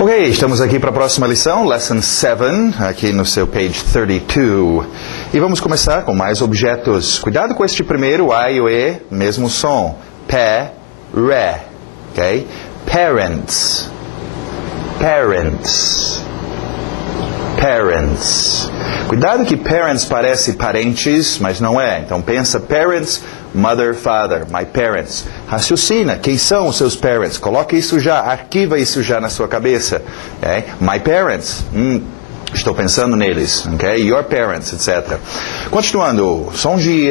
Ok, estamos aqui para a próxima lição, Lesson 7, aqui no seu page 32. E vamos começar com mais objetos. Cuidado com este primeiro, A e o E, mesmo som. Pé, ré, ok? Parents, parents, parents. Cuidado que parents parece parentes, mas não é. Então pensa parents, mother, father, my parents. Raciocina, quem são os seus parents? Coloque isso já, arquiva isso já na sua cabeça. Okay? My parents, estou pensando neles. Okay? Your parents, etc. Continuando, som de...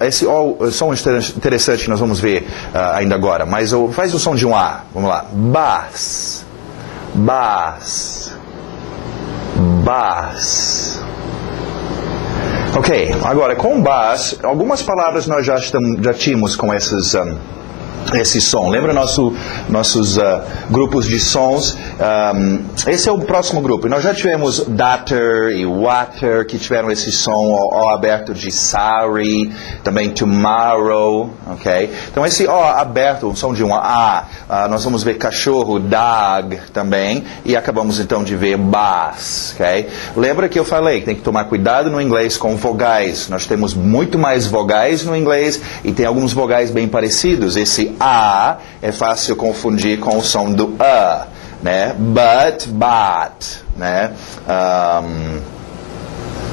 esse som interessante que nós vamos ver ainda agora, mas faz o som de um A. Vamos lá. Bass, bass, bass. Ok, agora com bass, algumas palavras nós já tínhamos com esse som. Lembra nossos grupos de sons? Esse é o próximo grupo. Nós já tivemos daughter e water, que tiveram esse som O aberto de sorry, também tomorrow, ok? Então esse O aberto, o som de um A, nós vamos ver cachorro, dog também, e acabamos então de ver bass, ok? Lembra que eu falei que tem que tomar cuidado no inglês com vogais. Nós temos muito mais vogais no inglês e tem alguns vogais bem parecidos. Esse A é fácil confundir com o som do A, né? But, né?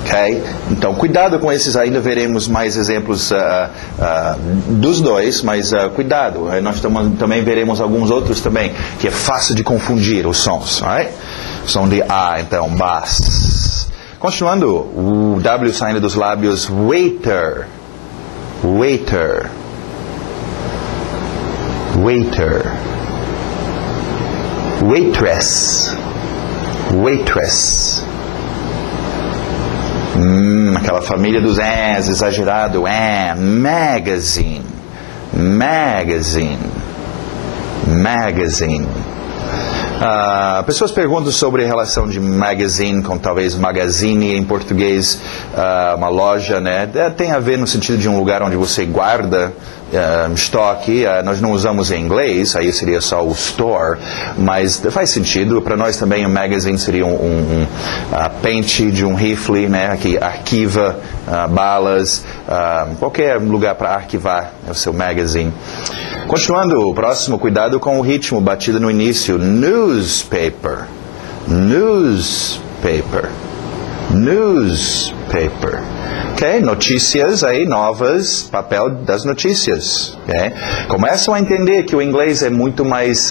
Ok? Então, cuidado com esses, ainda veremos mais exemplos dos dois, mas cuidado, nós também veremos alguns outros também, que é fácil de confundir os sons, right? Som de A, então, bass. Continuando, o W saindo dos lábios, waiter, waiter, waiter, waitress, waitress. Aquela família dos S, exagerado, magazine, magazine, magazine. Pessoas perguntam sobre a relação de magazine com talvez magazine em português, uma loja, né? Tem a ver no sentido de um lugar onde você guarda estoque. Nós não usamos em inglês, aí seria só o store, mas faz sentido. Para nós também o magazine seria um pente de um rifle, né? Que arquiva balas, qualquer lugar para arquivar é o seu magazine. Continuando, o próximo, cuidado com o ritmo, batida no início. Newspaper, newspaper, newspaper. Ok, notícias aí novas, papel das notícias. Okay? Começam a entender que o inglês é muito mais,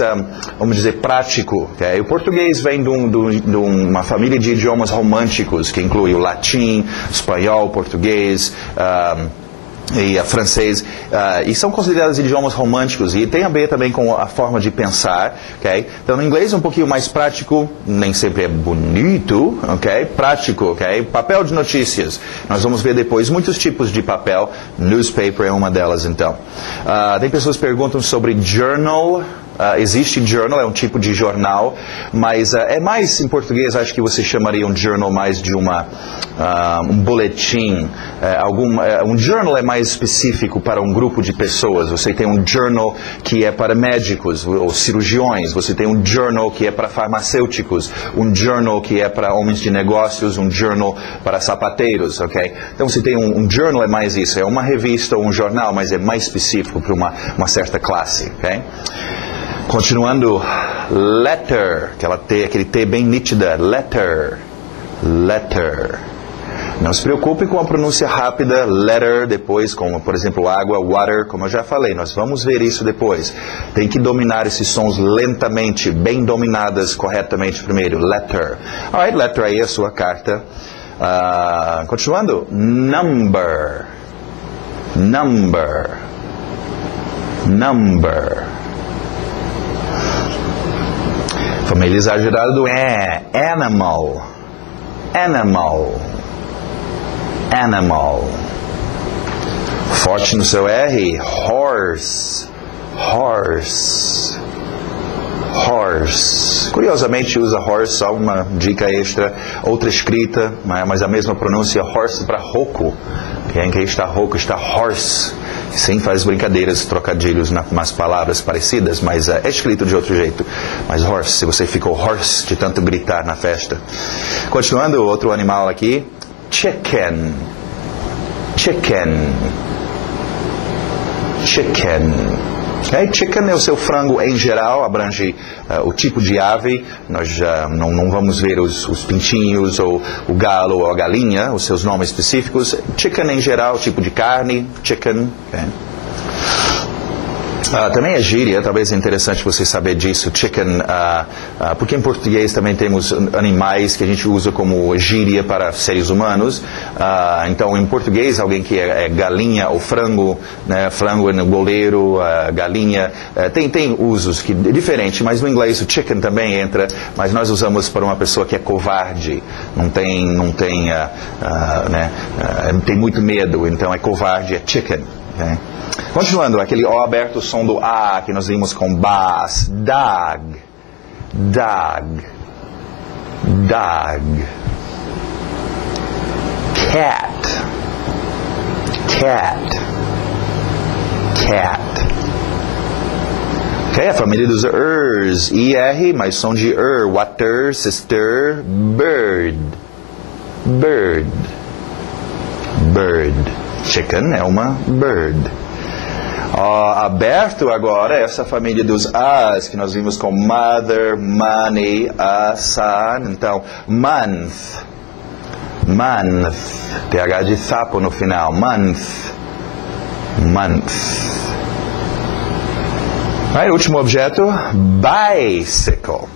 vamos dizer, prático. Okay? O português vem de uma família de idiomas românticos, que inclui o latim, espanhol, português, e francês, e são considerados idiomas românticos e tem a ver também com a forma de pensar, ok? Então, no inglês é um pouquinho mais prático, nem sempre é bonito, ok? Prático, ok? Papel de notícias. Nós vamos ver depois muitos tipos de papel, newspaper é uma delas, então. Tem pessoas que perguntam sobre journal. Existe journal, é um tipo de jornal, mas é mais, em português, acho que você chamaria um journal mais de um boletim. Um journal é mais específico para um grupo de pessoas. Você tem um journal que é para médicos ou cirurgiões, você tem um journal que é para farmacêuticos, um journal que é para homens de negócios, um journal para sapateiros, ok? Então você tem um journal, é mais isso, é uma revista ou um jornal, mas é mais específico para uma certa classe, ok? Continuando, letter, aquele T bem nítida, letter, letter. Não se preocupe com a pronúncia rápida, letter, depois, como por exemplo água, water, como eu já falei, nós vamos ver isso depois. Tem que dominar esses sons lentamente, bem dominadas corretamente primeiro, letter. Alright, letter aí a sua carta. Continuando, number, number, number. Família exagerada do animal, animal, animal. Forte no seu R, horse, horse, horse. Curiosamente usa horse, só uma dica extra, outra escrita, mas a mesma pronúncia, horse para rouco. Quem está rouco está hoarse. Sim, faz brincadeiras, trocadilhos nas palavras parecidas, mas é escrito de outro jeito. Mas horse, se você ficou hoarse de tanto gritar na festa. Continuando, outro animal aqui. Chicken. Chicken. Chicken. Okay? Chicken é o seu frango em geral, abrange o tipo de ave. Nós não vamos ver os pintinhos, ou o galo, ou a galinha, os seus nomes específicos. Chicken em geral, tipo de carne, chicken. Okay? Também é gíria, talvez é interessante você saber disso, chicken, porque em português também temos animais que a gente usa como gíria para seres humanos. Então, em português, alguém que é galinha ou frango, né, frango no goleiro, galinha, tem usos que é diferente, mas no inglês o chicken também entra, mas nós usamos para uma pessoa que é covarde, tem muito medo, então é covarde, é chicken. Okay? Continuando, aquele O aberto, o som do A, que nós vimos com bass. Dog. Dog. Dog. Cat. Cat. Cat. Ok, a família dos ers. IR, mais som de water, sister, bird. Bird. Bird. Chicken é uma bird. Aberto agora, essa família dos As, que nós vimos com mother, money, son. Então, month. Month. TH de sapo no final. Month. Month. Aí, último objeto, bicycle.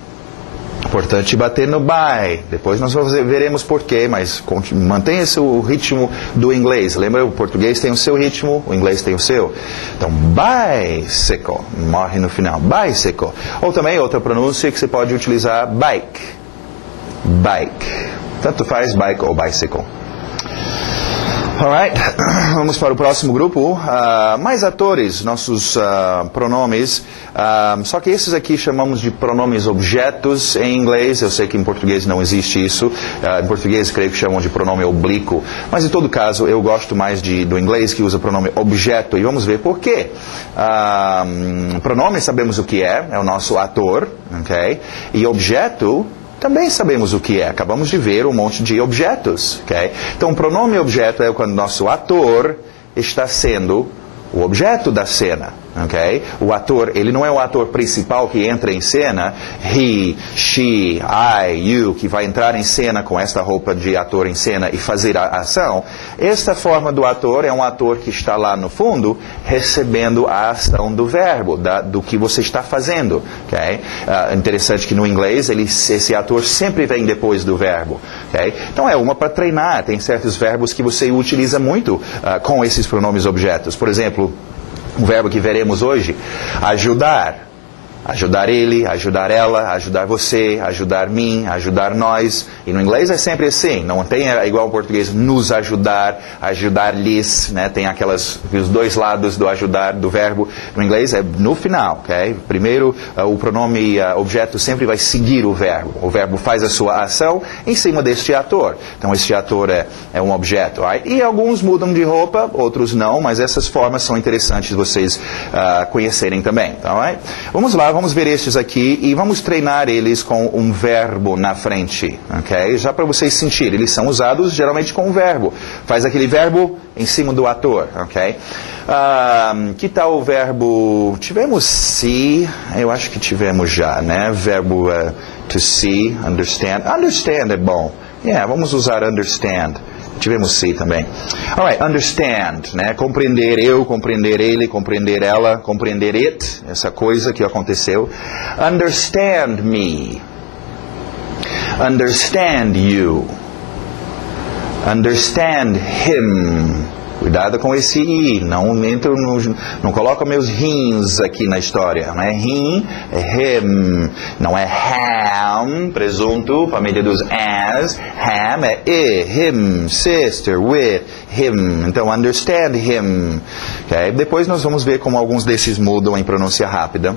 Importante bater no by. Depois nós veremos porquê, mas mantenha o ritmo do inglês. Lembra, o português tem o seu ritmo, o inglês tem o seu. Então, bicycle. Morre no final. Bicycle. Ou também outra pronúncia que você pode utilizar, bike. Bike. Tanto faz bike ou bicycle. Alright, vamos para o próximo grupo. Mais atores, nossos pronomes. Só que esses aqui chamamos de pronomes objetos em inglês. Eu sei que em português não existe isso. Em português creio que chamam de pronome oblíquo. Mas em todo caso, eu gosto mais do inglês que usa pronome objeto. E vamos ver por quê. Pronome sabemos o que é o nosso ator. Okay? E objeto também sabemos o que é. Acabamos de ver um monte de objetos. Okay? Então, pronome objeto é quando nosso ator está sendo o objeto da cena. Okay? O ator, ele não é o ator principal que entra em cena. He, she, I, you, que vai entrar em cena com esta roupa de ator em cena e fazer a ação. Esta forma do ator é um ator que está lá no fundo recebendo a ação do verbo, do que você está fazendo. Okay? Interessante que no inglês esse ator sempre vem depois do verbo. Okay? Então é uma para treinar. Tem certos verbos que você utiliza muito com esses pronomes objetos. Por exemplo, um verbo que veremos hoje, ajudar. Ajudar ele, ajudar ela, ajudar você, ajudar mim, ajudar nós. E no inglês é sempre assim. Não tem igual ao português, nos ajudar, ajudar-lhes. Né? Tem os dois lados do ajudar, do verbo. No inglês é no final. Okay? Primeiro, o pronome objeto sempre vai seguir o verbo. O verbo faz a sua ação em cima deste ator. Então, este ator é um objeto. Right? E alguns mudam de roupa, outros não. Mas essas formas são interessantes vocês conhecerem também. Right? Vamos lá. Vamos ver estes aqui e vamos treinar eles com um verbo na frente, ok? Já para vocês sentirem, eles são usados geralmente com um verbo. Faz aquele verbo em cima do ator, ok? Que tal o verbo... Tivemos see, eu acho que tivemos já, né? Verbo to see, understand. Understand é bom. Vamos usar understand. Tivemos see também. Alright, understand, né? Compreender eu, compreender ele, compreender ela, compreender it, essa coisa que aconteceu. Understand me. Understand you. Understand him. Cuidado com esse I, não coloca meus rins aqui na história. Não é rim, é him. Não é ham, presunto, família dos as. Ham é him, sister, with, him. Então, understand him. Okay? Depois nós vamos ver como alguns desses mudam em pronúncia rápida.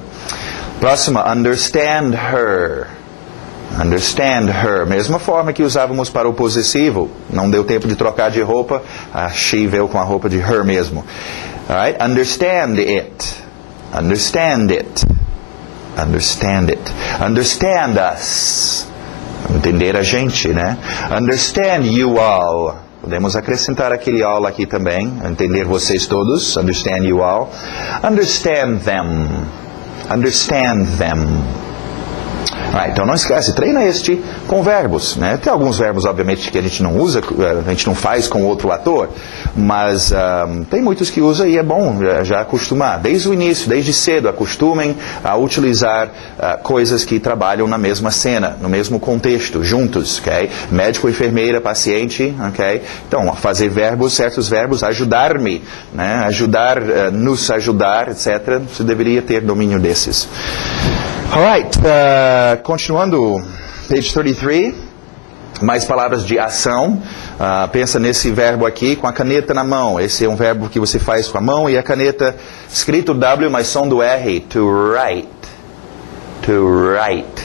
Próxima, understand her. Understand her. Mesma forma que usávamos para o possessivo. Não deu tempo de trocar de roupa. A she veio com a roupa de her mesmo. Alright? Understand it. Understand it. Understand it. Understand us. Entender a gente, né? Understand you all. Podemos acrescentar aquele all aqui também. Entender vocês todos. Understand you all. Understand them. Understand them. Então não esquece, treina este com verbos, né? Tem alguns verbos, obviamente, que a gente não usa, a gente não faz com outro ator, mas tem muitos que usa e é bom já acostumar. Desde o início, desde cedo, acostumem a utilizar coisas que trabalham na mesma cena, no mesmo contexto, juntos, ok? Médico, enfermeira, paciente, ok? Então, fazer verbos, certos verbos, ajudar-me, né? Ajudar, nos ajudar, etc. Você deveria ter domínio desses. Alright, continuando, page 33, mais palavras de ação. Pensa nesse verbo aqui, com a caneta na mão. Esse é um verbo que você faz com a mão e a caneta, escrito W, mas som do R, to write, to write,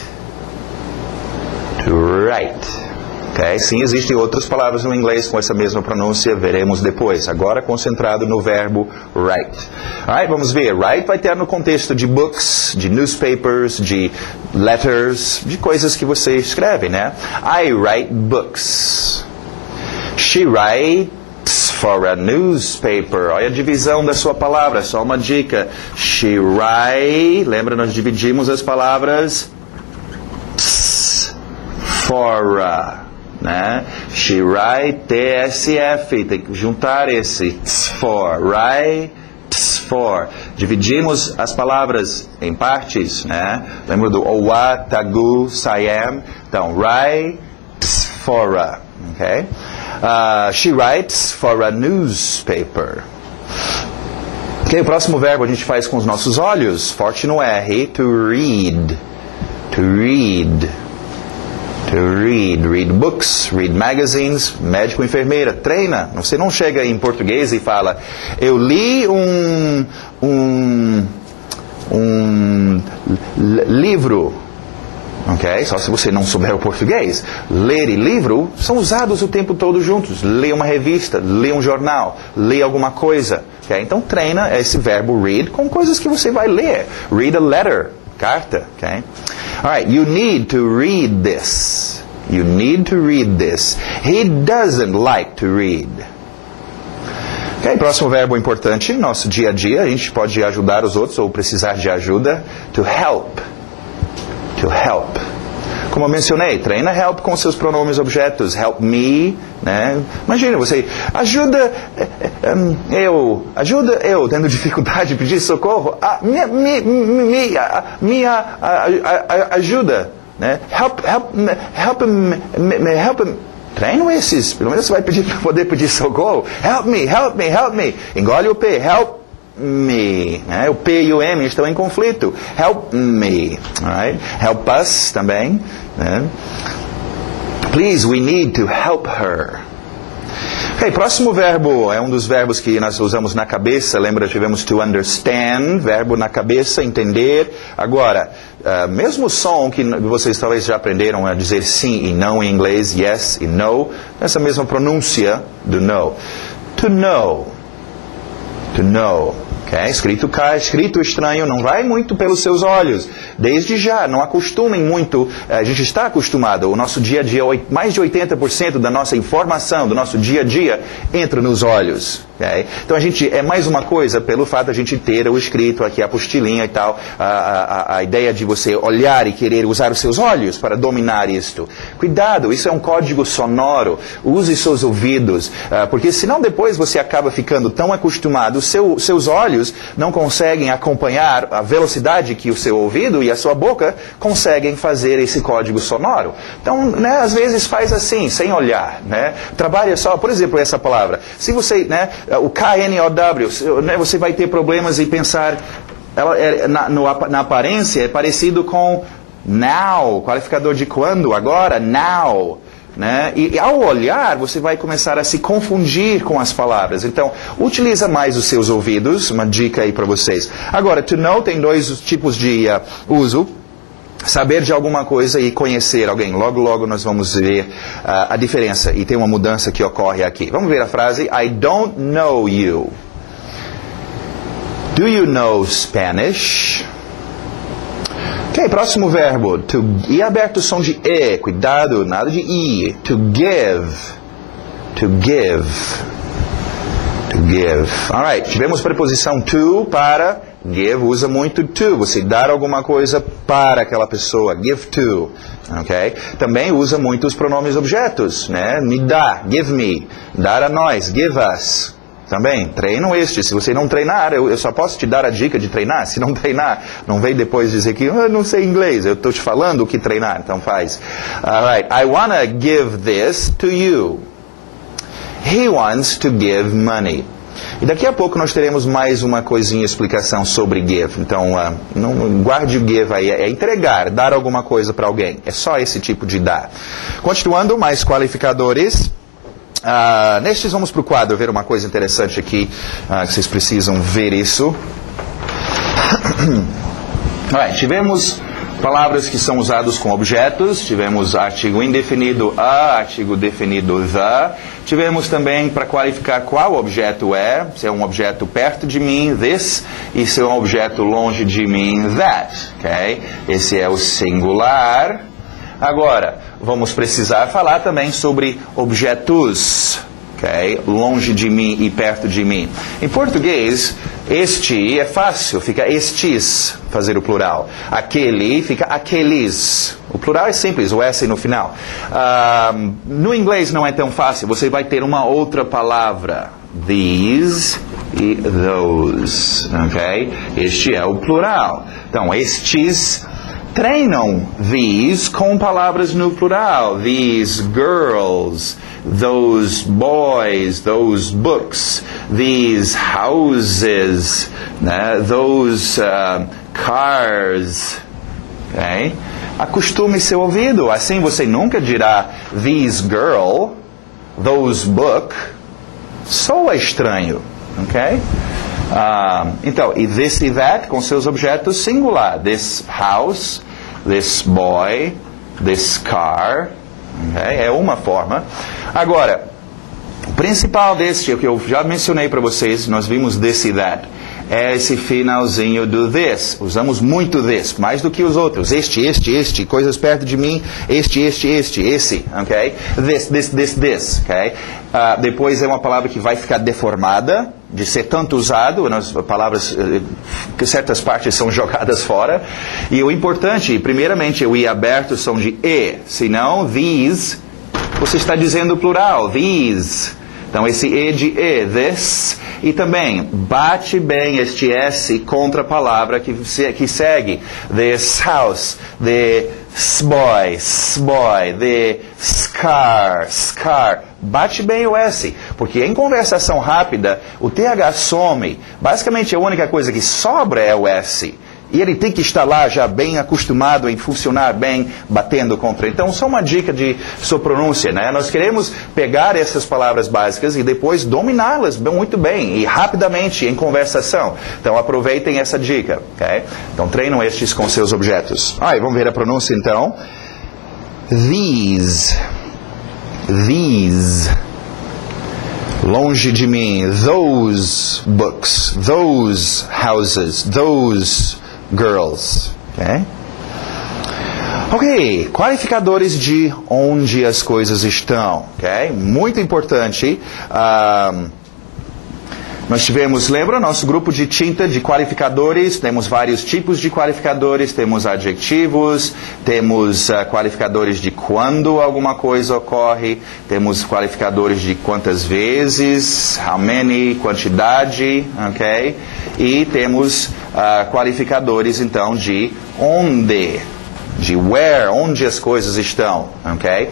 to write. Okay? Sim, existem outras palavras no inglês com essa mesma pronúncia, veremos depois. Agora concentrado no verbo write. Alright, vamos ver. Write vai ter no contexto de books, de newspapers, de letters, de coisas que você escreve, né? I write books. She writes for a newspaper. Olha a divisão da sua palavra, só uma dica. She writes, lembra, nós dividimos as palavras for a. Né? She write TSF, tem que juntar esse for, writes for. Dividimos as palavras em partes, né? Lembra do owa, tagu, sayam? Então, writes for a, ok? She writes for a newspaper. Ok, o próximo verbo a gente faz com os nossos olhos, forte no R, to read, to read. To read, read books, read magazines, médico, enfermeira, treina. Você não chega em português e fala, eu li um livro, ok? Só se você não souber o português. Ler e livro são usados o tempo todo juntos. Lê uma revista, lê um jornal, lê alguma coisa, ok? Então treina esse verbo read com coisas que você vai ler. Read a letter, carta, ok? Alright, you need to read this. You need to read this. He doesn't like to read. Ok, próximo verbo importante, nosso dia a dia, a gente pode ajudar os outros ou precisar de ajuda. To help. To help. Como eu mencionei, treina help com seus pronomes objetos. Help me, né? Imagina, você ajuda eu tendo dificuldade de pedir socorro. Me ajuda, né? Help him. Treino esses, pelo menos você vai pedir para poder pedir socorro. Help me. Engole o P, help me, né? O P e o M estão em conflito. Help me, right? Help us também, né? Please, we need to help her. Ok, próximo verbo é um dos verbos que nós usamos na cabeça. Lembra, tivemos to understand, verbo na cabeça, entender. Agora, mesmo o som que vocês talvez já aprenderam a dizer sim e não em inglês, yes e no, essa mesma pronúncia do no. To know. To know. Okay? Escrito estranho, não vai muito pelos seus olhos. Desde já, não acostumem muito. A gente está acostumado. O nosso dia a dia, mais de 80% da nossa informação, do nosso dia a dia, entra nos olhos. Okay? Então a gente, é mais uma coisa pelo fato de a gente ter o escrito aqui, a apostilinha e tal, a ideia de você olhar e querer usar os seus olhos para dominar isto. Cuidado, isso é um código sonoro. Use seus ouvidos, porque senão depois você acaba ficando tão acostumado, seus olhos não conseguem acompanhar a velocidade que o seu ouvido e a sua boca conseguem fazer esse código sonoro. Então, né, às vezes faz assim, sem olhar, né? Trabalha só, por exemplo, essa palavra. Se você, né, o KNOW, né, você vai ter problemas em pensar, ela na aparência é parecido com now, qualificador de quando, agora, now. Né? E ao olhar, você vai começar a se confundir com as palavras. Então, utiliza mais os seus ouvidos, uma dica aí para vocês. Agora, to know tem dois tipos de uso. saber de alguma coisa e conhecer alguém. Logo, logo nós vamos ver a diferença e tem uma mudança que ocorre aqui. Vamos ver a frase, I don't know you. Do you know Spanish? Ok, próximo verbo. E aberto o som de E. Cuidado, nada de I. To give. To give. To give. Alright, tivemos preposição to para give. Usa muito to. Você dar alguma coisa para aquela pessoa. Give to. Ok? Também usa muito os pronomes objetos, né? Me dá. Give me. Dar a nós. Give us. Também, treinam este. Se você não treinar, eu só posso te dar a dica de treinar. Se não treinar, não vem depois dizer que eu não sei inglês. Eu estou te falando o que treinar, então faz. Alright, I wanna give this to you. He wants to give money. E daqui a pouco nós teremos mais uma coisinha, explicação sobre give. Então, não guarde o give aí. É entregar, dar alguma coisa para alguém. É só esse tipo de dar. Continuando, mais qualificadores. Nestes vamos para o quadro ver uma coisa interessante aqui, que vocês precisam ver isso. Tivemos palavras que são usadas com objetos, tivemos artigo indefinido a, artigo definido the, tivemos também para qualificar qual objeto é, se é um objeto perto de mim, this, e se é um objeto longe de mim, that, ok? Esse é o singular. Agora, vamos precisar falar também sobre objetos, ok? Longe de mim e perto de mim. Em português, este é fácil, fica estes, fazer o plural. Aquele fica aqueles. O plural é simples, o S no final. No inglês não é tão fácil, você vai ter uma outra palavra. These e those, ok? Este é o plural. Então, estes... Treinam these com palavras no plural. These girls, those boys, those books, these houses, né? Those cars. Okay? Acostume seu ouvido. Assim você nunca dirá this girl, those book. Soa estranho. Okay? Então, e this e that com seus objetos singular. This house, this boy, this car. Okay? É uma forma. Agora, o principal deste, que eu já mencionei para vocês, nós vimos this e that, é esse finalzinho do this. Usamos muito this, mais do que os outros. Este, coisas perto de mim, esse, ok? This, ok? Depois é uma palavra que vai ficar deformada, de ser tanto usado, nas palavras, que certas partes são jogadas fora. E o importante, primeiramente, o I aberto são de E, senão these, você está dizendo plural, these. Então esse E de E, this, e também bate bem este S contra a palavra que segue. This house, this boy, this car. Bate bem o S, porque em conversação rápida o TH some. Basicamente a única coisa que sobra é o S. E ele tem que estar lá já bem acostumado em funcionar bem, batendo contra. Então, só uma dica de sua pronúncia, né? Nós queremos pegar essas palavras básicas e depois dominá-las muito bem e rapidamente em conversação. Então, aproveitem essa dica, ok? Então, treinam estes com seus objetos. Vamos ver a pronúncia, então. These. Longe de mim. Those books. Those houses. Those girls. Ok, qualificadores de onde as coisas estão. Ok, muito importante. Nós tivemos, lembra, nosso grupo de tinta de qualificadores, temos vários tipos de qualificadores, temos adjetivos, temos qualificadores de quando alguma coisa ocorre, temos qualificadores de quantas vezes, how many, quantidade, ok? E temos qualificadores, então, de onde, de where, onde as coisas estão, ok?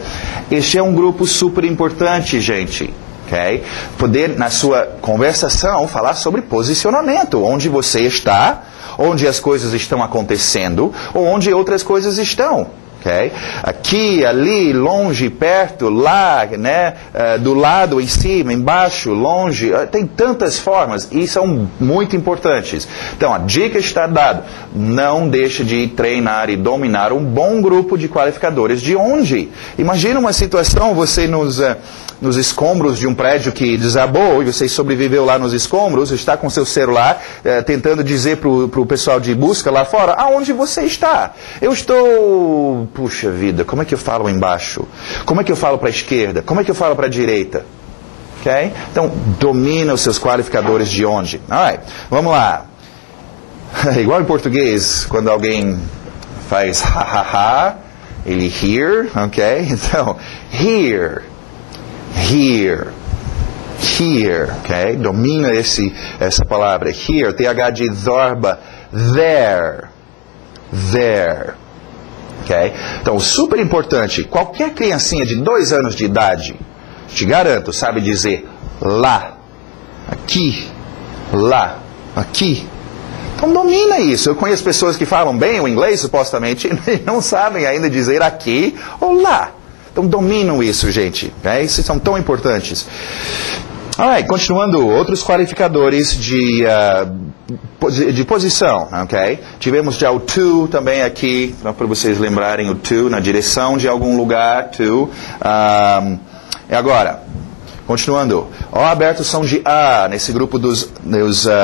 Este é um grupo super importante, gente. Okay? Poder, na sua conversação, falar sobre posicionamento, onde você está, onde as coisas estão acontecendo, ou onde outras coisas estão. Okay? Aqui, ali, longe, perto, lá, né? Do lado, em cima, embaixo, longe, tem tantas formas e são muito importantes. Então, a dica está dada, não deixe de treinar e dominar um bom grupo de qualificadores de onde. Imagina uma situação, você nos escombros de um prédio que desabou e você sobreviveu lá nos escombros, está com seu celular tentando dizer para o pessoal de busca lá fora, aonde você está? Eu estou, puxa vida, como é que eu falo embaixo? Como é que eu falo para a esquerda? Como é que eu falo para a direita? Okay? Então, domina os seus qualificadores de onde. Alright, vamos lá. Igual em português, quando alguém faz ha, ele here, ok? Então, here. Here, here, ok? Domina essa palavra. Here, TH de zorba. There, ok? Então, super importante. Qualquer criancinha de 2 anos de idade, te garanto, sabe dizer lá, aqui, lá, aqui. Então, domina isso. Eu conheço pessoas que falam bem o inglês, supostamente, e não sabem ainda dizer aqui ou lá. Então, dominam isso, gente. Okay? Esses são tão importantes. Alright, continuando, outros qualificadores de posição. Okay? Tivemos já o to também aqui, para vocês lembrarem o to, na direção de algum lugar, to. E agora, continuando. O abertos são de a, nesse grupo dos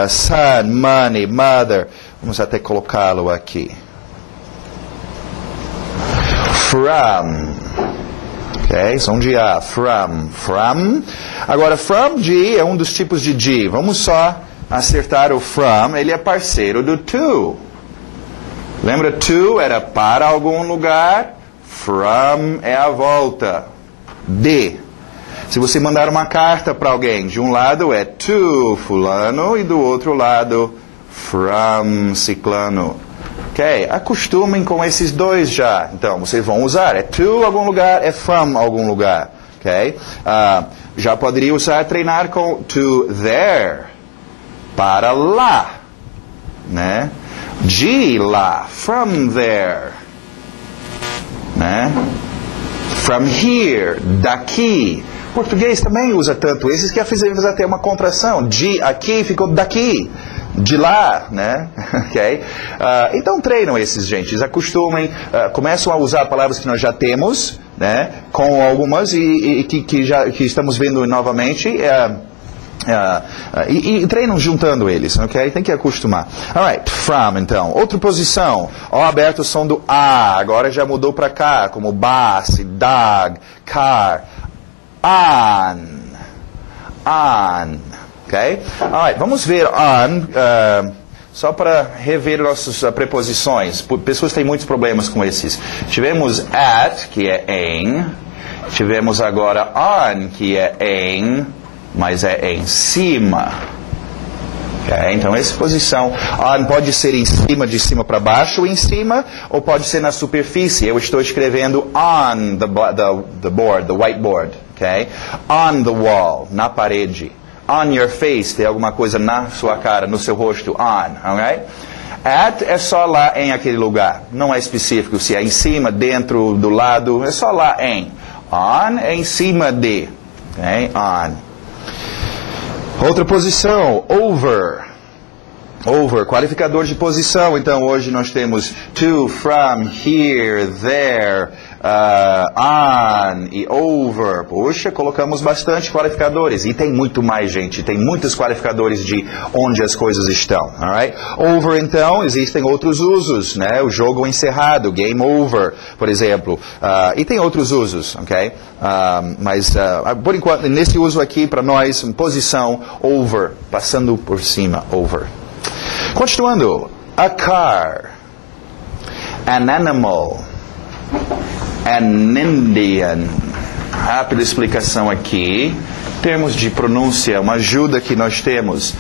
son, money, mother. Vamos até colocá-lo aqui. From. Okay, são de A, from. Agora, from de é um dos tipos de de. Vamos só acertar o from, ele é parceiro do to. Lembra, to era para algum lugar, from é a volta. De. Se você mandar uma carta para alguém, de um lado é to fulano e do outro lado, from ciclano. Ok, acostumem com esses dois já. Então, vocês vão usar. É to algum lugar, é from algum lugar. Ok? Já poderia usar, treinar com to there. Para lá. Né? De lá. From there. Né? From here. Daqui. Português também usa tanto esses que fizemos até uma contração. De aqui ficou daqui. De lá, né? Okay? Então treinam esses, gente. Acostumem, começam a usar palavras que nós já temos, né? Com algumas e que estamos vendo novamente. E treinam juntando eles, ok? Tem que acostumar. Alright, from, então. Outra posição. O aberto o som do A. Agora já mudou para cá, como bus, dog, car. On. Okay? Alright, vamos ver on, só para rever nossas preposições. Pessoas têm muitos problemas com esses. Tivemos at, que é em. Tivemos agora on, que é em, mas é em cima. Okay? Então, essa posição. On pode ser em cima, de cima para baixo, em cima, ou pode ser na superfície. Eu estou escrevendo on the board, the whiteboard. Okay? On the wall, na parede. On your face, tem alguma coisa na sua cara, no seu rosto. On, alright? At é só lá em aquele lugar. Não é específico se é em cima, dentro, do lado. É só lá em. On é em cima de. Okay? On. Outra posição. Over. Over, qualificador de posição. Então, hoje nós temos to, from, here, there, on e over. Poxa, colocamos bastante qualificadores. E tem muito mais, gente. Tem muitos qualificadores de onde as coisas estão. Alright? Over, então, existem outros usos, né? O jogo encerrado, game over, por exemplo. E tem outros usos, ok? Mas, por enquanto, nesse uso aqui, para nós, posição, over, passando por cima, over. Continuando, a car, an animal, an Indian. Rápida explicação aqui. Termos de pronúncia, uma ajuda que nós temos.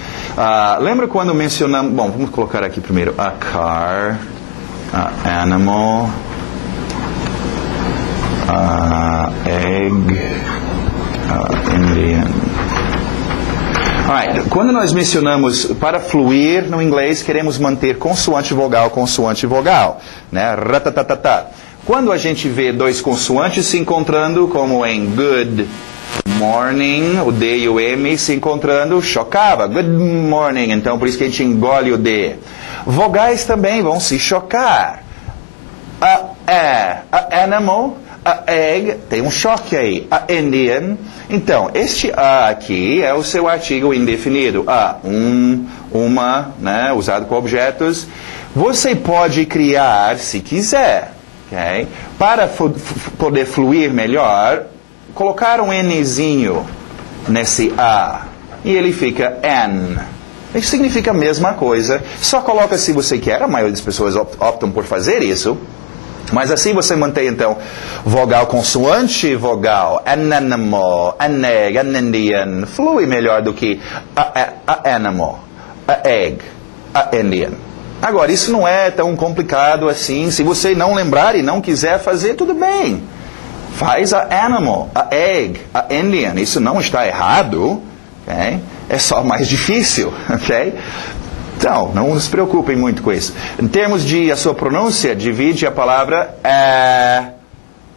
Lembra quando mencionamos... Bom, vamos colocar aqui primeiro. A car, a animal, egg, Indian. Alright, quando nós mencionamos para fluir no inglês, queremos manter consoante vogal, né? Ratatatata. quando a gente vê dois consoantes se encontrando, como em good morning, o D e o M se encontrando, chocava. Good morning, então por isso que a gente engole o D. Vogais também vão se chocar. A animal, a egg, tem um choque aí. A Indian. Então, este a aqui é o seu artigo indefinido. Uma, né, usado com objetos. Você pode criar, se quiser, okay? Para poder fluir melhor, colocar um Nzinho nesse A. E ele fica N. Isso significa a mesma coisa. Só coloca se você quer. A maioria das pessoas optam por fazer isso. Mas assim você mantém, então, vogal consoante, vogal, an animal, an egg, an Indian. Flui melhor do que a animal, a egg, a Indian. Agora, isso não é tão complicado assim. Se você não lembrar e não quiser fazer, tudo bem. Faz a animal, a egg, a Indian. Isso não está errado. Okay? É só mais difícil. Okay? Então, não se preocupem muito com isso. Em termos de a sua pronúncia, divide a palavra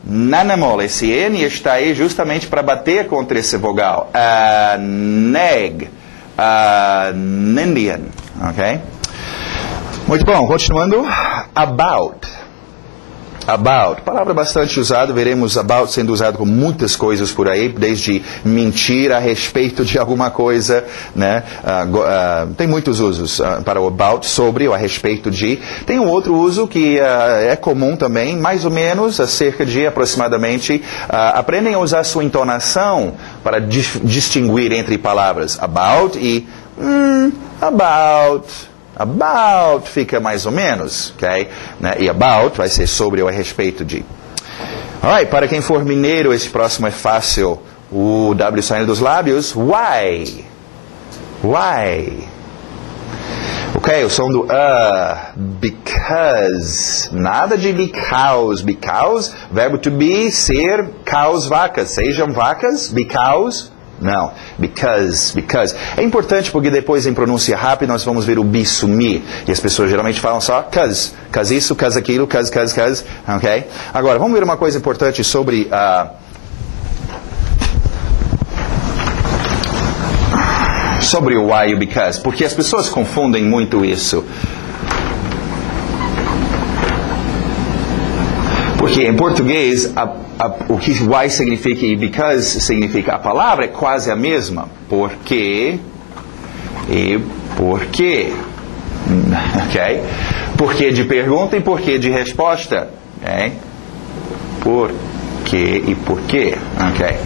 animal. Esse N está aí justamente para bater contra esse vogal. Neg, Indian. Ok? Muito bom, continuando. About. About, palavra bastante usada, veremos about sendo usado com muitas coisas por aí, desde mentir a respeito de alguma coisa, né? Tem muitos usos para o about, sobre ou a respeito de. Tem um outro uso que é comum também, mais ou menos, cerca de aproximadamente, aprendem a usar sua entonação para distinguir entre palavras about e about. About fica mais ou menos, ok? Né? E about vai ser sobre ou a respeito de. Alright, para quem for mineiro, esse próximo é fácil. O W saindo dos lábios. Why? Why? Ok, o som do because. Nada de because. Because, verbo to be, ser, cows, vacas. Sejam vacas, because. Não, because. É importante porque depois em pronúncia rápida nós vamos ver o be sumir. E as pessoas geralmente falam só cause isso, cause aquilo, cause, ok? Agora, vamos ver uma coisa importante sobre sobre o why e o because, porque as pessoas confundem muito isso. Porque em português, o que why significa e because significa, a palavra é quase a mesma. Porque e porquê. Ok? Porquê de pergunta e porquê de resposta. Ok? Porquê e porquê. Ok?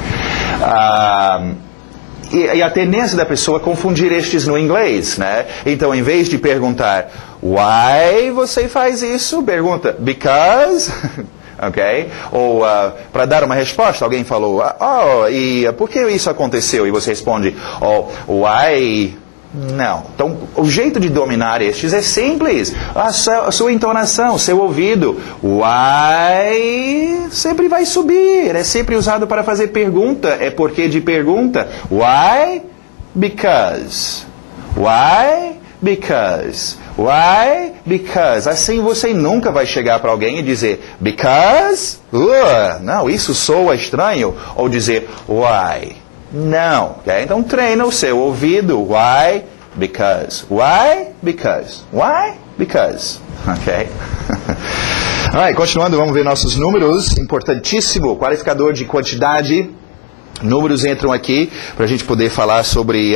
E a tendência da pessoa é confundir estes no inglês, né? Então, em vez de perguntar why você faz isso, pergunta because... Ok? Ou para dar uma resposta, alguém falou, e por que isso aconteceu? E você responde, why? Não. Então, o jeito de dominar estes é simples. A sua entonação, seu ouvido. Why sempre vai subir. É sempre usado para fazer pergunta. É porque de pergunta. Why? Because. Why? Because. Why? Because. Assim você nunca vai chegar para alguém e dizer because? Não, isso soa estranho. Ou dizer why? Não. Okay? Então treina o seu ouvido. Why? Because. Why? Because. Why? Because. Ok? Alright, continuando, vamos ver nossos números. Importantíssimo, qualificador de quantidade. Números entram aqui para a gente poder falar sobre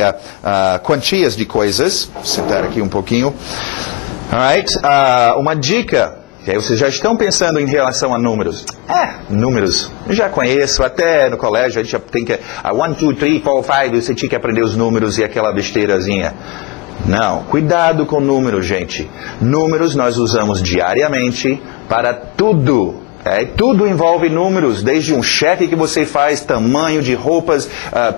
quantias de coisas. Vou sentar aqui um pouquinho. Alright, uma dica. Okay, vocês já estão pensando em relação a números. Números. Eu já conheço, até no colégio a gente já tem que... 1, 2, 3, 4, 5, você tinha que aprender os números e aquela besteirazinha. Não, cuidado com números, gente. Números nós usamos diariamente para tudo. Tudo envolve números, desde um cheque que você faz, tamanho de roupas,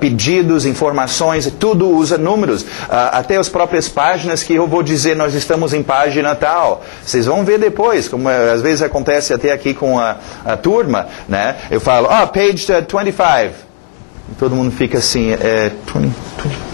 pedidos, informações, tudo usa números. Até as próprias páginas que eu vou dizer, nós estamos em página tal. Vocês vão ver depois, como às vezes acontece até aqui com a turma, né? Eu falo, page 25. E todo mundo fica assim, 20,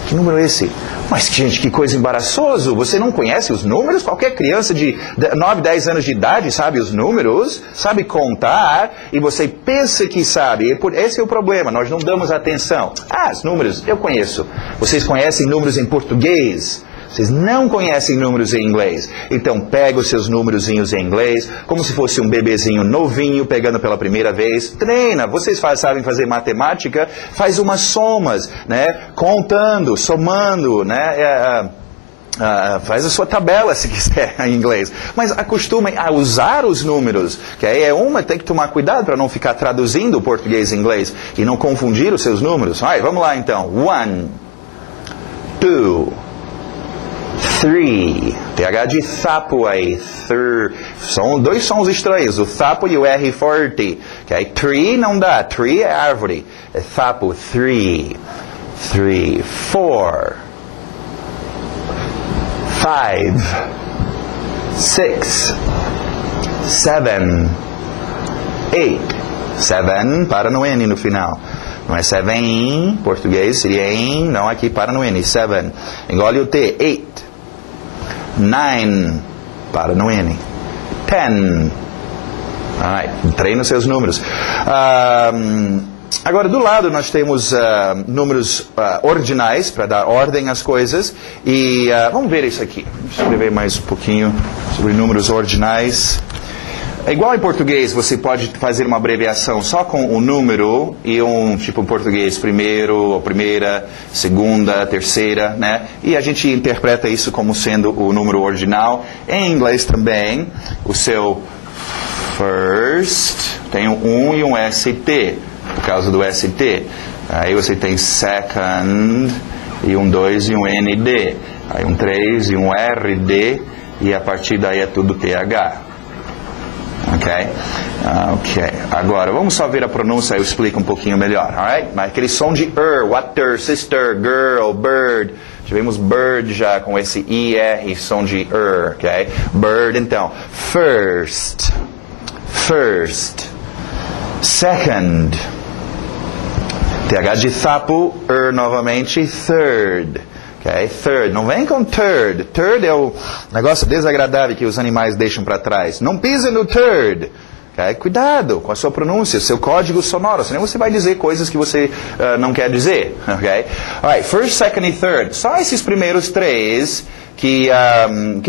que número é esse? Mas, gente, que coisa embaraçoso. Você não conhece os números? Qualquer criança de 9, 10 anos de idade sabe os números, sabe contar, e você pensa que sabe. Esse é o problema, nós não damos atenção. Ah, os números, eu conheço. Vocês conhecem números em português? Vocês não conhecem números em inglês. Então, pega os seus númerozinhos em inglês, como se fosse um bebezinho novinho, pegando pela primeira vez. Treina. Vocês sabem fazer matemática? Faz umas somas, né? Contando, somando, né? Faz a sua tabela, se quiser, em inglês. Mas acostumem a usar os números. Que aí tem que tomar cuidado para não ficar traduzindo o português em inglês e não confundir os seus números. Vamos lá, então. 1, 2, 3. TH de sapo aí. São dois sons estranhos, o sapo e o R forte. Okay? Tree não dá. Tree é árvore. É sapo. 3. 4. 5. 6. 7. 8. 7 para no N no final. Não é 7 em português, seria em, não aqui para no N. 7. Engole o T. 8. 9. Para no N. 10. Alright, treina os seus números. Agora, do lado nós temos números ordinais, para dar ordem às coisas. E vamos ver isso aqui. Vamos escrever mais um pouquinho sobre números ordinais. É igual em português, você pode fazer uma abreviação só com o número e tipo português, primeiro, ou primeira, segunda, terceira, né? E a gente interpreta isso como sendo o número ordinal. Em inglês também, o seu first tem um e um ST, por causa do ST. Aí você tem second, e um 2 e um ND. Aí um 3 e um RD, e a partir daí é tudo TH. Ok. Agora, vamos só ver a pronúncia, eu explico um pouquinho melhor. Alright? Mas aquele som de water, sister, girl, bird. Tivemos bird já com esse IR, som de ok? Bird, então. First. Second. TH de sapo, novamente. Third. Okay? Third, não vem com third. Third é o negócio desagradável que os animais deixam para trás. Não pisa no third. Okay? Cuidado com a sua pronúncia, seu código sonoro, senão você vai dizer coisas que você não quer dizer. Okay? Alright, first, second e third. Só esses primeiros três que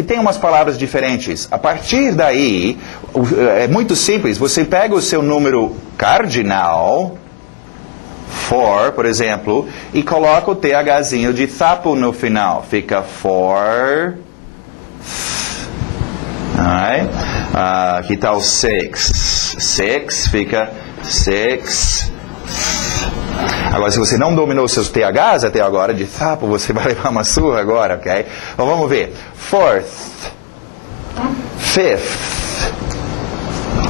tem umas palavras diferentes. A partir daí, é muito simples. Você pega o seu número cardinal, for, por exemplo, e coloca o THzinho de sapo no final. Fica for. Alright? Aqui está o 6. 6 fica 6. Agora, se você não dominou seus THs até agora, de sapo, você vai levar uma surra agora, ok? Então, vamos ver. Fourth. Fifth.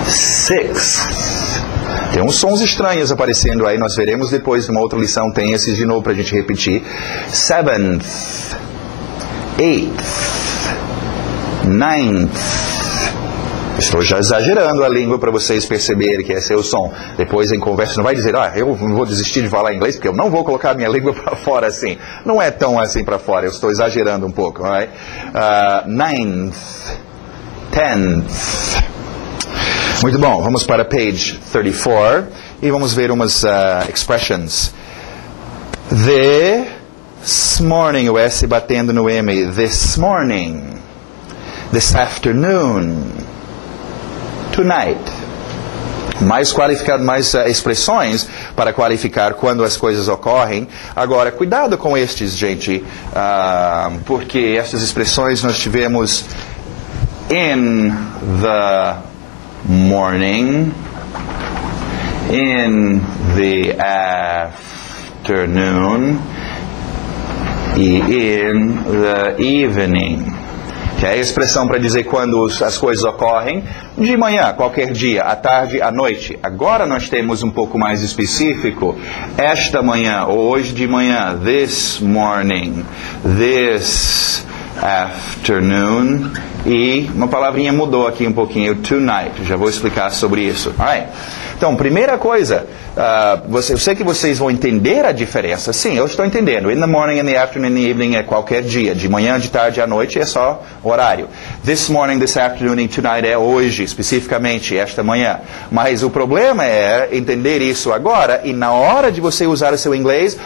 Sixth. Tem uns sons estranhos aparecendo aí, nós veremos depois numa outra lição, tem esses de novo para a gente repetir. 7th, 8th, 9th. Estou já exagerando a língua para vocês perceberem que esse é o som. Depois em conversa não vai dizer, eu vou desistir de falar inglês porque eu não vou colocar a minha língua para fora assim. Não é tão assim para fora, eu estou exagerando um pouco. Right? 9th, 10th. Muito bom, vamos para page 34 e vamos ver umas expressions. This morning, o S batendo no M. This morning. This afternoon. Tonight. Mais qualificado, mais expressões para qualificar quando as coisas ocorrem. Agora, cuidado com estes, gente, porque estas expressões nós tivemos in the morning, in the afternoon, e in the evening. Que é a expressão para dizer quando as coisas ocorrem, de manhã, qualquer dia, à tarde, à noite. Agora nós temos um pouco mais específico, esta manhã, ou hoje de manhã, this morning, this afternoon. E uma palavrinha mudou aqui um pouquinho, tonight. Já vou explicar sobre isso. Alright. Então, primeira coisa, eu sei que vocês vão entender a diferença. Sim, eu estou entendendo. In the morning, in the afternoon, in the evening é qualquer dia. De manhã, de tarde, à noite é só horário. This morning, this afternoon and tonight é hoje, especificamente, esta manhã. Mas o problema é entender isso agora e na hora de você usar o seu inglês...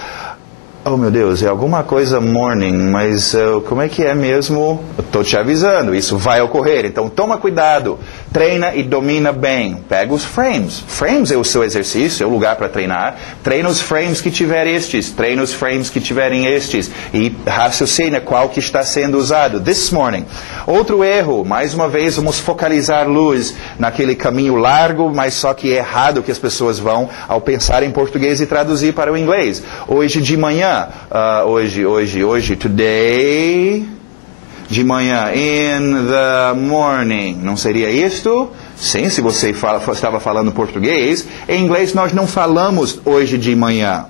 Oh, meu Deus, é alguma coisa morning, mas como é que é mesmo? Eu estou te avisando, isso vai ocorrer. Então, toma cuidado, treina e domina bem. Pega os frames. Frames é o seu exercício, é o lugar para treinar. Treina os frames que tiver estes, treina os frames que tiverem estes. E raciocina qual que está sendo usado. This morning. Outro erro, mais uma vez, vamos focalizar luz naquele caminho largo, mas só que errado que as pessoas vão ao pensar em português e traduzir para o inglês. Hoje de manhã. Hoje, today, de manhã, in the morning, não seria isto? Sim, se você estava falando português, em inglês nós não falamos hoje de manhã,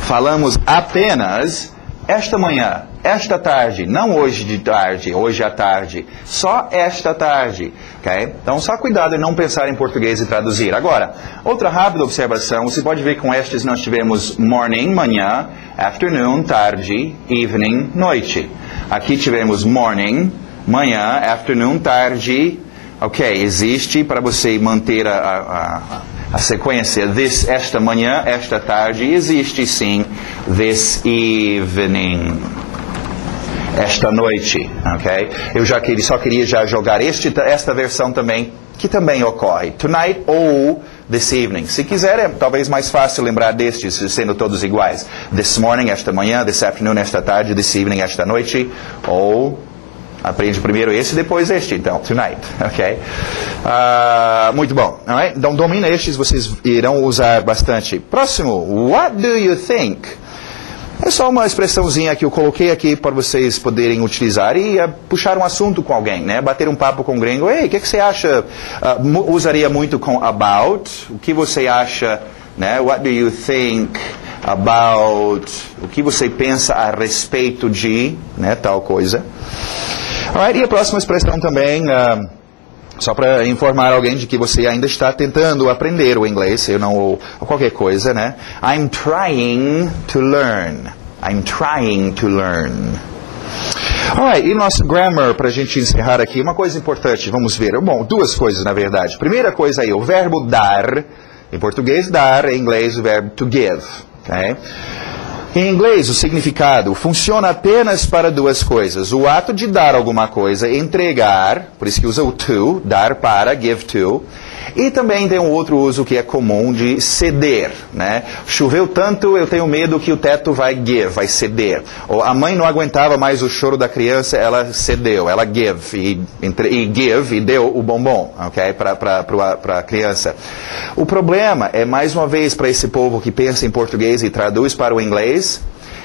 falamos apenas esta manhã, esta tarde, não hoje de tarde, hoje à tarde, só esta tarde, ok? Então, só cuidado em não pensar em português e traduzir. Agora, outra rápida observação, você pode ver que com estes nós tivemos morning, manhã, afternoon, tarde, evening, noite. Aqui tivemos morning, manhã, afternoon, tarde, ok? Existe para você manter a sequência, esta manhã, esta tarde, existe sim, this evening, esta noite, ok? Eu só queria jogar esta versão também, que também ocorre, tonight ou this evening. Se quiser, é talvez mais fácil lembrar destes, sendo todos iguais. This morning, esta manhã, this afternoon, esta tarde, this evening, esta noite, ou... Aprende primeiro esse, depois este, então, tonight, ok? Muito bom, alright? Então, domina estes, vocês irão usar bastante. Próximo, what do you think? É só uma expressãozinha que eu coloquei aqui para vocês poderem utilizar e puxar um assunto com alguém, né? Bater um papo com um gringo. Ei, o que você acha? Usaria muito com about. O que você acha, né? What do you think about? O que você pensa a respeito de, né? Tal coisa. Alright, e a próxima expressão também, só para informar alguém de que você ainda está tentando aprender o inglês, ou qualquer coisa, né? I'm trying to learn. I'm trying to learn. Alright, e nosso grammar, para a gente encerrar aqui, uma coisa importante, vamos ver. Bom, duas coisas, na verdade. Primeira coisa aí, o verbo dar, em português dar, em inglês o verbo to give, ok? Em inglês, o significado funciona apenas para duas coisas. O ato de dar alguma coisa, entregar, por isso que usa o to, dar para, give to. E também tem um outro uso que é comum de ceder, né? Choveu tanto, eu tenho medo que o teto vai ceder. Ou a mãe não aguentava mais o choro da criança, ela cedeu, ela give e deu o bombom, ok? Para a criança. O problema é, mais uma vez, para esse povo que pensa em português e traduz para o inglês,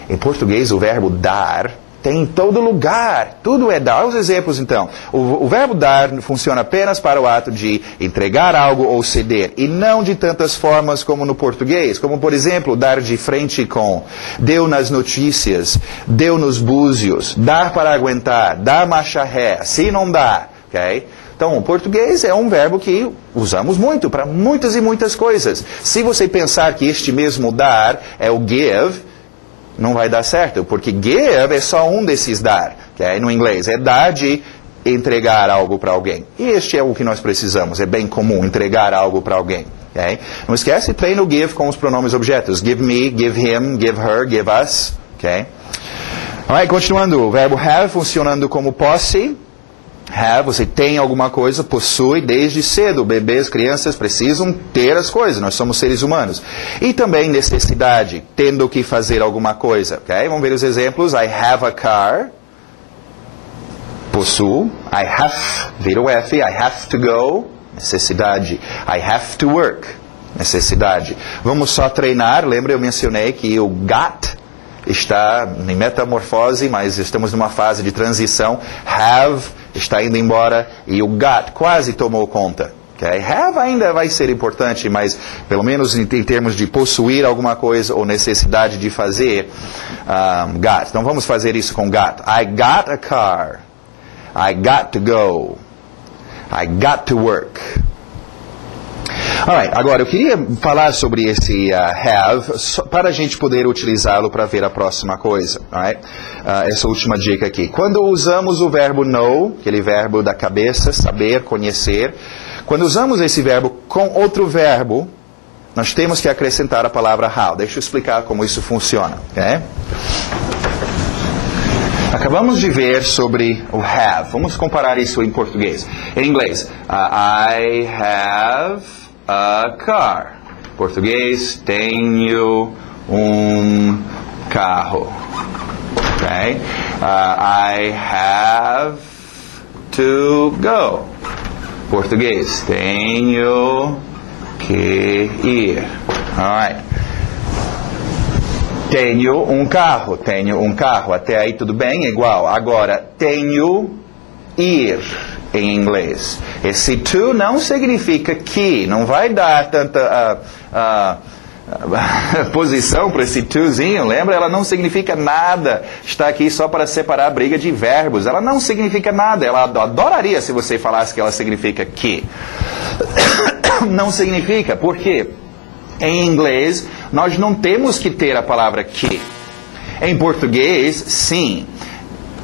em português o verbo dar tem em todo lugar, tudo é dar. Os exemplos então, o verbo dar funciona apenas para o ato de entregar algo ou ceder, e não de tantas formas como no português, como por exemplo, dar de frente com, deu nas notícias, deu nos búzios, dar para aguentar, dar marcha ré, assim não dá, ok? Então, o português é um verbo que usamos muito para muitas e muitas coisas. Se você pensar que este mesmo dar é o give, não vai dar certo, porque give é só um desses dar, okay? No inglês, é dar de entregar algo para alguém. E este é o que nós precisamos, é bem comum entregar algo para alguém. Okay? Não esquece, treina o give com os pronomes objetos. Give me, give him, give her, give us. Okay? Alright, continuando, o verbo have funcionando como posse. Have, você tem alguma coisa, possui desde cedo. Bebês, crianças precisam ter as coisas, nós somos seres humanos. E também necessidade, tendo que fazer alguma coisa. Okay? Vamos ver os exemplos. I have a car. Possuo. I have, vira o F, I have to go. Necessidade. I have to work. Necessidade. Vamos só treinar. Lembra, eu mencionei que o got está em metamorfose, mas estamos numa fase de transição. Have está indo embora e o got quase tomou conta. Okay? Have ainda vai ser importante, mas pelo menos em termos de possuir alguma coisa ou necessidade de fazer, got. Então vamos fazer isso com got. I got a car. I got to go. I got to work. Alright, agora eu queria falar sobre esse have para a gente poder utilizá-lo para ver a próxima coisa. Alright? Essa última dica aqui. Quando usamos o verbo know, aquele verbo da cabeça, saber, conhecer, quando usamos esse verbo com outro verbo, nós temos que acrescentar a palavra how. Deixa eu explicar como isso funciona. Okay? Acabamos de ver sobre o have. Vamos comparar isso em português. Em inglês, I have a car. Português, tenho carro. Okay? I have to go. Português, tenho que ir. Alright. Tenho carro. Até aí tudo bem? Igual. Agora, tenho ir em inglês. Esse to não significa que. Não vai dar tanta posição para esse tozinho. Lembra? Ela não significa nada. Está aqui só para separar a briga de verbos. Ela não significa nada. Ela adoraria se você falasse que ela significa que. Não significa. Por quê? Em inglês, nós não temos que ter a palavra que. Em português, sim.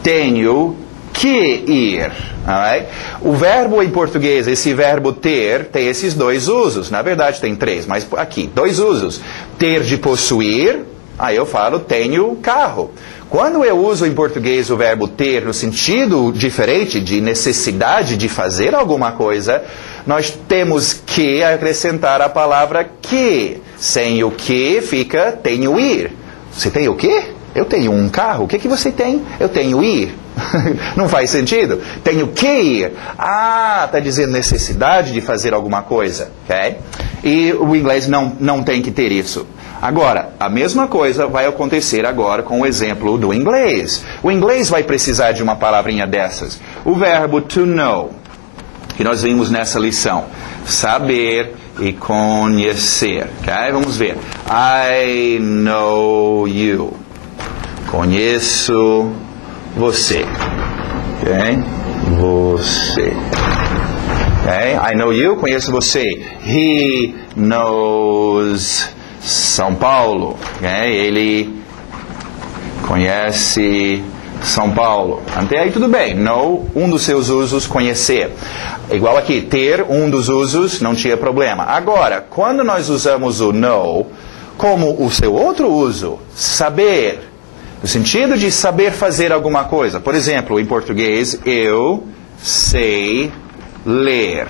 Tenho que ir. Alright? O verbo em português, esse verbo ter, tem esses dois usos. Na verdade, tem três, mas aqui, dois usos. Ter de possuir, aí eu falo tenho carro. Quando eu uso em português o verbo ter no sentido diferente de necessidade de fazer alguma coisa, nós temos que acrescentar a palavra que. Sem o que fica tenho ir. Você tem o quê? Eu tenho um carro. O que você tem? Eu tenho ir. Não faz sentido? Tenho que ir. Está dizendo necessidade de fazer alguma coisa. Okay? E o inglês não tem que ter isso. Agora, a mesma coisa vai acontecer agora com o exemplo do inglês. O inglês vai precisar de uma palavrinha dessas. O verbo to know, que nós vimos nessa lição. Saber e conhecer. Okay? Vamos ver. I know you. Conheço você. Okay? Você. Okay? I know you. Conheço você. He knows São Paulo. Okay? Ele conhece São Paulo. Até aí tudo bem. Know, um dos seus usos, conhecer. Igual aqui, ter, um dos usos, não tinha problema. Agora, quando nós usamos o know como o seu outro uso, saber, no sentido de saber fazer alguma coisa. Por exemplo, em português, eu sei ler.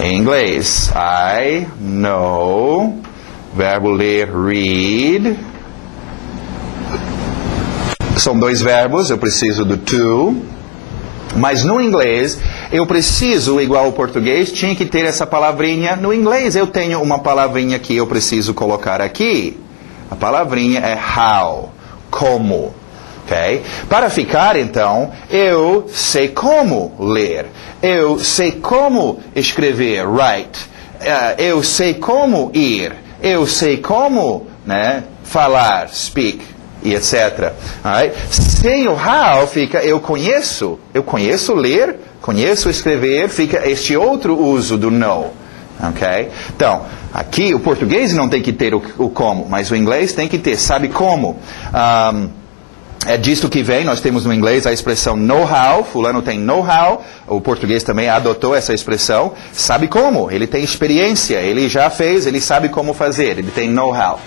Em inglês, I know, verbo ler, read. São dois verbos, eu preciso do to. Mas no inglês, eu preciso, igual ao português, tinha que ter essa palavrinha. No inglês, eu tenho uma palavrinha que eu preciso colocar aqui. A palavrinha é how, como. Okay? Para ficar, então, eu sei como ler. Eu sei como escrever, write. Eu sei como ir. Eu sei como, né, falar, speak, e etc. Alright? Sem o how, fica eu conheço ler, conheço escrever, fica este outro uso do know. Okay? Então, aqui o português não tem que ter o como, mas o inglês tem que ter, sabe como. É disto que vem, nós temos no inglês a expressão know-how, fulano tem know-how, o português também adotou essa expressão, sabe como, ele tem experiência, ele já fez, ele sabe como fazer, ele tem know-how.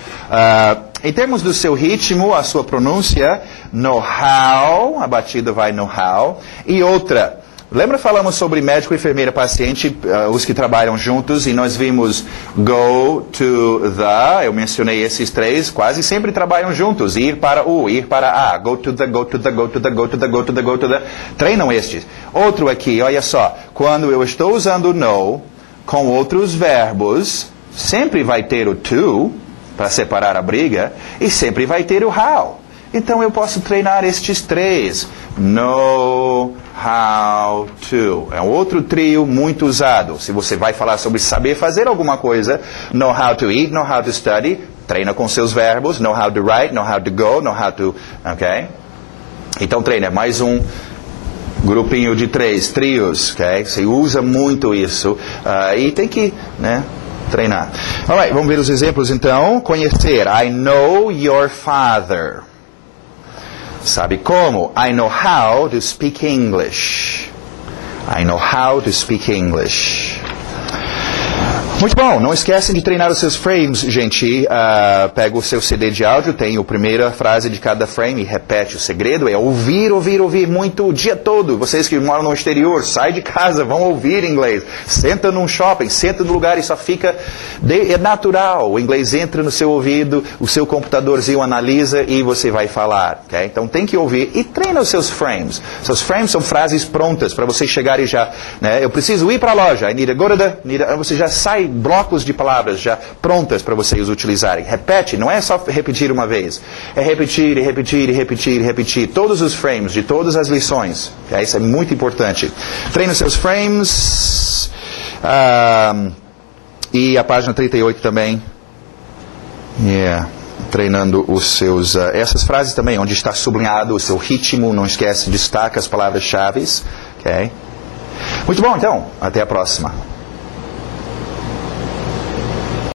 Em termos do seu ritmo, a sua pronúncia, know-how, a batida vai know-how, e outra, lembra falamos sobre médico, enfermeira, paciente, os que trabalham juntos, e nós vimos go to the, eu mencionei esses três, quase sempre trabalham juntos, ir para o, ir para a, go to the, go to the, go to the, go to the, go to the, go to the, treinam estes. Outro aqui, olha só, quando eu estou usando no com outros verbos, sempre vai ter o to, para separar a briga, e sempre vai ter o how. Então eu posso treinar estes três. Know how how to. É um outro trio muito usado. Se você vai falar sobre saber fazer alguma coisa, know how to eat, know how to study, treina com seus verbos, know how to write, know how to go, know how to... Ok? Então treina, é mais um grupinho de 3, trios, ok? Você usa muito isso e tem que, né, treinar. Alright, vamos ver os exemplos então. Conhecer, I know your father. Sabe como? I know how to speak English. I know how to speak English. Muito bom, não esquecem de treinar os seus frames, gente. Pega o seu CD de áudio, tem a primeira frase de cada frame e repete. O segredo é ouvir, ouvir, ouvir muito o dia todo. Vocês que moram no exterior, sai de casa, vão ouvir inglês. Senta num shopping, senta no lugar e só fica... É natural, o inglês entra no seu ouvido, o seu computadorzinho analisa e você vai falar. Okay? Então tem que ouvir e treina os seus frames. Seus frames são frases prontas para você chegar e já... Né, eu preciso ir para a loja, I need to go to the... Você já sai blocos de palavras já prontas para vocês utilizarem. Repete, não é só repetir uma vez. É repetir, e repetir, e repetir, e repetir. Todos os frames de todas as lições. Okay? Isso é muito importante. Treine os seus frames. E a página 38 também. Treinando os seus... essas frases também, onde está sublinhado o seu ritmo. Não esquece, destaca as palavras-chave. Okay? Muito bom, então. Até a próxima.